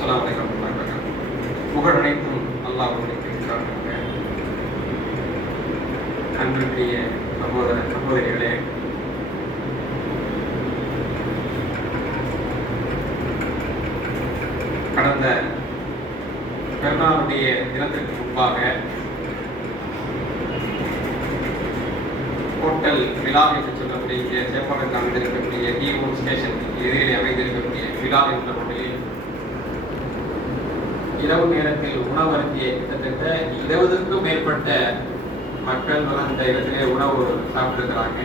அஸ்ஸலாமு அலைக்கும் வரஹ்மத்துல்லாஹி வபரகாத்துஹு. புகழ் அனைத்தும் அல்லாஹ்வுடைய திருநாமத்திற்காக. அன்பிற்குரிய சகோதர சகோதரிகளே, கடந்த பெருநாளுடைய தினத்திற்கு முன்பாக ஹோட்டல் விழா என்று சொல்லக்கூடிய சேப்பாக்கத்தில் அமைந்திருக்கக்கூடிய ஈவூர் ஸ்டேஷன் எதிரிலே அமைந்திருக்கக்கூடிய விழா என்ற ஹோட்டலில் இரவு நேரத்தில் உணவருந்திய கிட்டத்தட்ட 20க்கும் மேற்பட்ட மக்கள் அந்த இடத்திலே உணவு சாப்பிட்டிருக்கிறாங்க.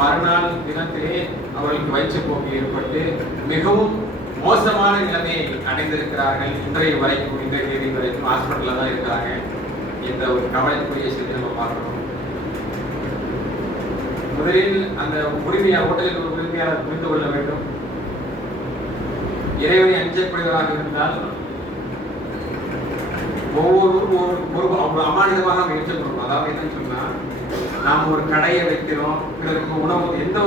மறுநாள் தினத்திலே அவர்களுக்கு வயிற்றுப்போக்கு ஏற்பட்டு மிகவும் மோசமான நிலைமையை அடைந்திருக்கிறார்கள். இன்றைய வரைக்கும், இன்றைய தேதி வரைக்கும் ஹாஸ்பிட்டலில் தான் இருக்கிறாங்க. இந்த ஒரு கவலைக்குரிய செய்தி நம்ம பார்க்கணும். முதலில் அந்த உரிமையாளர், ஹோட்டலில் ஒரு உரிமையாளர் புரிந்து கொள்ள வேண்டும். இறைவனை அஞ்சக்கூடியவராக இருந்தால் ஒவ்வொரு அமானிதமாக நம்ம ஏற்றுக்கணும். அதாவது என்னன்னு சொன்னா, நாம் ஒரு கடையை வைக்கிறோம், பிறருக்கு உணவு, எந்த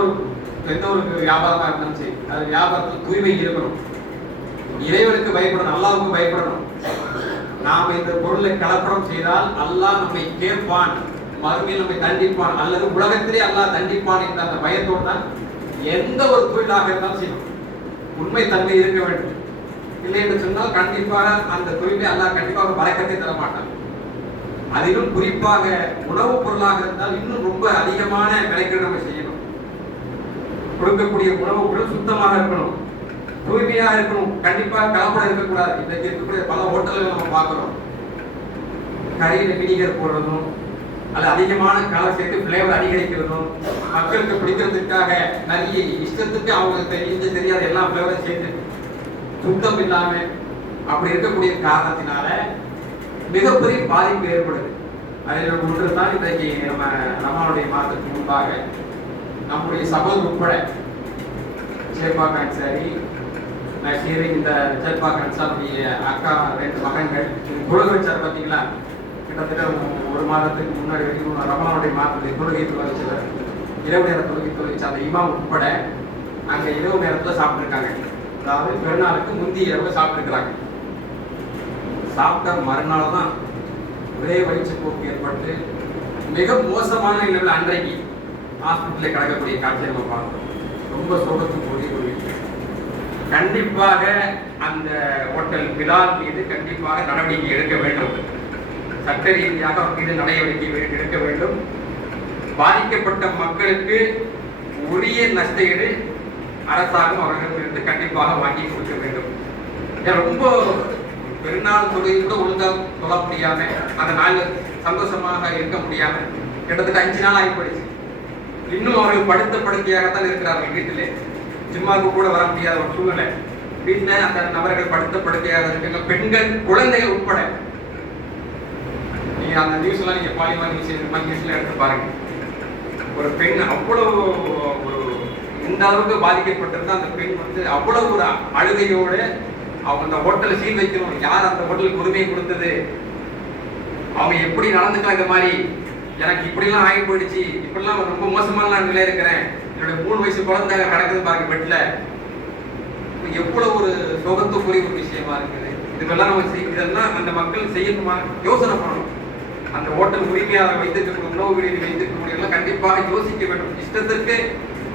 ஒரு வியாபாரமா இருந்தாலும் சரி, அது வியாபாரத்தில் தூய்மை இருக்கணும். இறைவனுக்கு பயப்படணும், அல்லாஹ்வுக்கு பயப்படணும். நாம் இந்த பொருளை கலப்படம் செய்தால் அல்லாஹ் நம்மை கேட்பான், மறுமையில் நம்மை தண்டிப்பான், அல்லது உலகத்திலே அல்லாஹ் தண்டிப்பான் என்ற அந்த பயத்தோடு தான் எந்த ஒரு தொழிலாக இருந்தாலும் செய்யணும். உண்மை தன்மை இருக்க வேண்டும். இல்லை என்று சொன்னால் கண்டிப்பாக அந்த தொழிலை அல்லாஹ் கண்டிப்பாக பறக்கத்தை தர மாட்டான். அதிலும் குறிப்பாக உணவுப் பொருளாக இருந்தால் இன்னும் ரொம்ப அதிகமான விலைக்கு நம்ம செய்யணும். கொடுக்கக்கூடிய உணவுப் பொருள் சுத்தமாக இருக்கணும், தூய்மையாக இருக்கணும், கண்டிப்பாக கலப்படம் இருக்கக்கூடாது. இன்றைக்கு இருக்கக்கூடிய பல ஹோட்டல்கள் நம்ம பார்க்கிறோம், கறியில வினிகர் போடுறதும், அது அதிகமான கலர் சேர்த்து பிளேவர் அதிகரிக்கிறதும், மக்களுக்கு பிடிக்கிறதுக்காக நிறைய இஷ்டத்துக்கு அவங்களுக்கு தெரியாத எல்லா பிளேவரும் சேர்த்து சுத்தம் இல்லாம அப்படி இருக்கக்கூடிய காரணத்தினால மிகப்பெரிய பாதிப்பு ஏற்படுது. அதில் ஒன்று தான் இன்றைக்கு நம்ம ரமலானுடைய மாதத்துக்கு முன்பாக நம்முடைய சகோதரர் உட்பட சேப்பாக்க அன்சாரி, நஷீர், இந்த சேப்பாக்க அன்சாருடைய அக்கா 2 மகன்கள் தொழுகை வச்சார். பார்த்தீங்களா, கிட்டத்தட்ட ஒரு மாதத்துக்கு முன்னாடி வரைக்கும் ரமலானுடைய மாதத்தை தொழுகை தொழிற்சில இரவு நேர தொழுகை தொழிற்சி அந்த இமாம் உட்பட அங்கே இரவு நேரத்தில் சாப்பிட்டுருக்காங்க. அதாவது பெருநாளுக்கு முந்தைய இரவு சாப்பிட்டுருக்கிறாங்க. சாப்பிட்ட மறுநாள் தான் ஒரே வயிற்றுப்போக்கு ஏற்பட்டு மிக மோசமான நிலையில் அன்றைக்கு ஹாஸ்பிட்டலில் கிடக்கக்கூடிய காட்சியை நம்ம பார்க்கிறோம். ரொம்ப சோகத்துக்குரிய ஒரு விஷயம். கண்டிப்பாக அந்த ஹோட்டல் பிலால் மீது கண்டிப்பாக நடவடிக்கை எடுக்க வேண்டும். சட்ட ரீதியாக அவர் மீது நடவடிக்கை எடுக்க வேண்டும். பாதிக்கப்பட்ட மக்களுக்கு உரிய நஷ்டஈடு அரசாங்கம் அவர்களிடமிருந்து கண்டிப்பாக வாங்கி கொடுக்க வேண்டும். ரொம்ப பெருநாள் தொழில் கூட ஒழுங்காக தொழ முடியாம, அந்த நாள் சந்தோஷமாக இருக்க முடியாம கிட்டத்தட்ட 5 நாள் ஆகி போயிடுச்சு. இன்னும் அவர்கள் படுத்த படுக்கையாகத்தான் இருக்கிறார்கள். வீட்டிலே ஜிம்மாவுக்கு கூட வர முடியாத ஒரு சூழ்நிலை. வீட்டில் அந்த நபர்கள் படுத்த படுக்கையாக இருக்காங்க, பெண்கள், குழந்தைகள் உட்பட. நீங்க அந்த நியூஸ் எல்லாம் நீங்க பாலிமர் நியூஸ்ல எடுத்து பாருங்க. ஒரு பெண் அவ்வளவு ஒரு இந்த அளவுக்கு பாதிக்கப்பட்டிருந்தா அந்த பெண் அவ்வளவு ஒரு அழுகையோடு அவங்க அந்த ஹோட்டலை சீல் வைக்கணும். யார் அந்த ஹோட்டலுக்கு உரிமையை கொடுத்தது, அவங்க எப்படி நடந்துக்கலாம், இந்த மாதிரி எனக்கு இப்படிலாம் ஆகி போயிடுச்சு, இப்படிலாம் ரொம்ப மோசமான நான் நிலையில இருக்கிறேன், என்னோட 3 வயசு குழந்தை கிடக்குது பாருங்க பெட்ல. எவ்வளவு ஒரு சோகத்துக்குரிய ஒரு விஷயமா இருக்குது. இதெல்லாம் இதெல்லாம் அந்த மக்கள் செய்யணுமா யோசனை பண்ணணும். அந்த ஹோட்டல் உரிமையாளர் வைத்திருக்கக்கூடிய உணவு விடுதி வைத்திருக்கக்கூடியவர்கள் கண்டிப்பாக யோசிக்க வேண்டும். இஷ்டத்திற்கு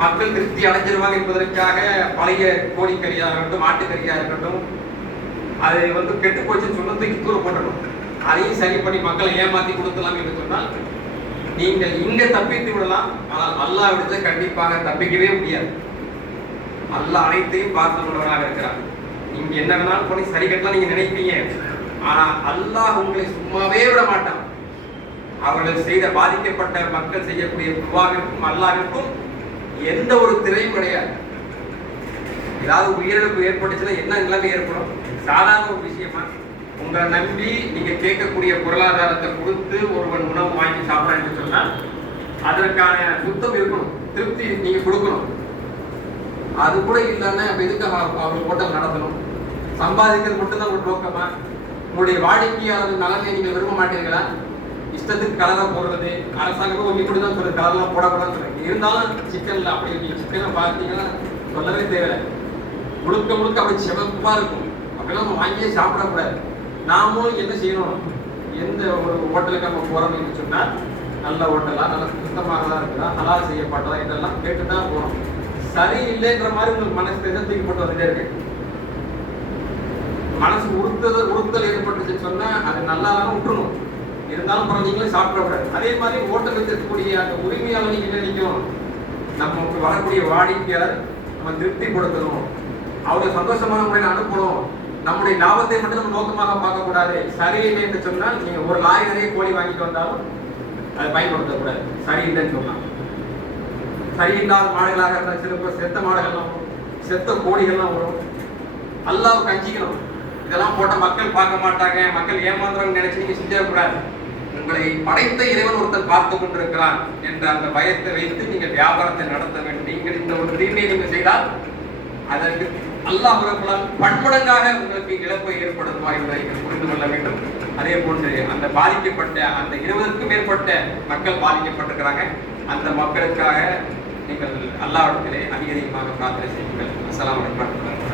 மக்கள் திருப்தி அடைஞ்சிருவாங்க என்பதற்காக பழைய கோழிக்கறியா இருக்கட்டும், ஆட்டுக்கறியா இருக்கட்டும், அது கெட்டு போச்சுன்னு சொன்ன தூக்கி தூர போடணும். அதையும் சரி பண்ணி மக்களை ஏமாத்தி கொடுக்கலாம் என்று சொன்னால் நீங்கள் இங்க தப்பித்து விடலாம். ஆனால் அல்லாஹ் விடுத்த கண்டிப்பாக தப்பிக்கவே முடியாது. அல்லாஹ் அனைத்தையும் பார்த்து கொண்டவராக இருக்கிறார். நீங்க என்ன வேணாலும் போய் சரி கட்டலாம் நீங்க நினைப்பீங்க, ஆனா அல்லாஹ் உங்களை சும்மாவே விட மாட்டான். அவர்கள் செய்த பாதிக்கப்பட்ட மக்கள் செய்யக்கூடிய துவாவிற்கும் அல்லாஹ்விற்கும் எந்த ஒரு திரையும் கிடையாது. ஏதாவது உயிரிழப்பு ஏற்பட்டுச்சுன்னா என்ன நிலைமை ஏற்படும்? சாதாரண ஒரு விஷயமா? உங்களை நம்பி நீங்க கேட்கக்கூடிய பொருளாதாரத்தை கொடுத்து ஒருவன் உணவு வாங்கி சாப்பிட்றான்னு சொன்னால் அதற்கான சுத்தம் இருக்கணும், திருப்தி நீங்க கொடுக்கணும். அது கூட இல்லைன்னா எதுக்காக அவர் ஹோட்டல் நடத்தணும்? சம்பாதிக்கிறது மட்டும்தான் ஒரு நோக்கமா? உங்களுடைய வாடிக்கையாளர் நலனை நீங்கள் விரும்ப மாட்டீர்களா? இஷ்டத்துக்கு கலரை போடுறது, அரசாங்கமும் இப்படிதான் சொல்லுது, கலர்லாம் போடக்கூடாதுன்னு சொல்லுங்க. இருந்தாலும் சிக்கன்ல அப்படி சிக்கனை பார்த்தீங்கன்னா சொல்லவே தேவை. முழுக்க முழுக்க அப்படி சிவப்பா இருக்கும். அப்படிலாம் நம்ம வாங்கியே சாப்பிடக்கூடாது. நாமும் என்ன செய்யணும், எந்த ஒரு ஹோட்டலுக்கு நம்ம போறோம்னு சொன்னா நல்ல ஹோட்டலா, நல்ல சுத்தமாக தான் இருக்குதா, ஹலால் செய்யப்பட்டதா, இதெல்லாம் கேட்டு தான் போறோம். சரி இல்லைன்ற மாதிரி உங்களுக்கு மனசு தூக்கிப்பட்டு வந்துட்டே இருக்கு. மனசு உறுத்தல் ஏற்பட்டுச்சுன்னு சொன்னா அது நல்லா விட்டுணும். இருந்தாலும் குறைஞ்சிங்களும் சாப்பிடக்கூடாது. அதே மாதிரி ஹோட்டல் வச்சிருக்கக்கூடிய அந்த உரிமையாளர் நீங்க நினைக்கும், நமக்கு வரக்கூடிய வாடிக்கையாளர் நம்ம திருப்தி கொடுக்கணும், அவரை சந்தோஷமான முறையில் அனுப்பணும், நம்முடைய லாபத்தை மட்டும் நம்ம நோக்கமாக பார்க்கக்கூடாது. சரியில்லை என்று சொன்னால் நீங்க ஒரு லாரி நிறைய கோழி வாங்கிட்டு வந்தாலும் அதை பயன்படுத்தக்கூடாது. சரியில்லைன்னு சொன்னா. சரியில்லாத மாடுகளாக இருந்தால் சிறப்பு செத்த மாடுகள்லாம் வரும், செத்த கோழிகள்லாம் வரும். அல்லாஹ் கஞ்சிக்கணும். இதெல்லாம் போட்ட மக்கள் பார்க்க மாட்டாங்க, மக்கள் ஏமாந்துறாங்கன்னு நினைச்சு நீங்க செஞ்சிடக்கூடாது. உங்களை படைத்த இறைவன் ஒருத்தர் பார்த்து கொண்டிருக்கிறான் என்ற அந்த பயத்தை வைத்து நீங்கள் வியாபாரத்தை நடத்த வேண்டும். நீங்கள் இந்த ஒரு தீமையை நீங்கள் செய்தால் அதற்கு அல்லாஹ் பன்மடங்காக உங்களுக்கு இழப்பை ஏற்படுத்துவா என்பதை புரிந்து கொள்ள வேண்டும். அதே போன்று அந்த பாதிக்கப்பட்ட அந்த 20க்கும் மேற்பட்ட மக்கள் பாதிக்கப்பட்டிருக்கிறாங்க. அந்த மக்களுக்காக நீங்கள் அல்லாஹ்விடத்திலே அதிகமாக பிரார்த்தனை செய்யுங்கள். அஸ்ஸலாமு அலைக்கும்.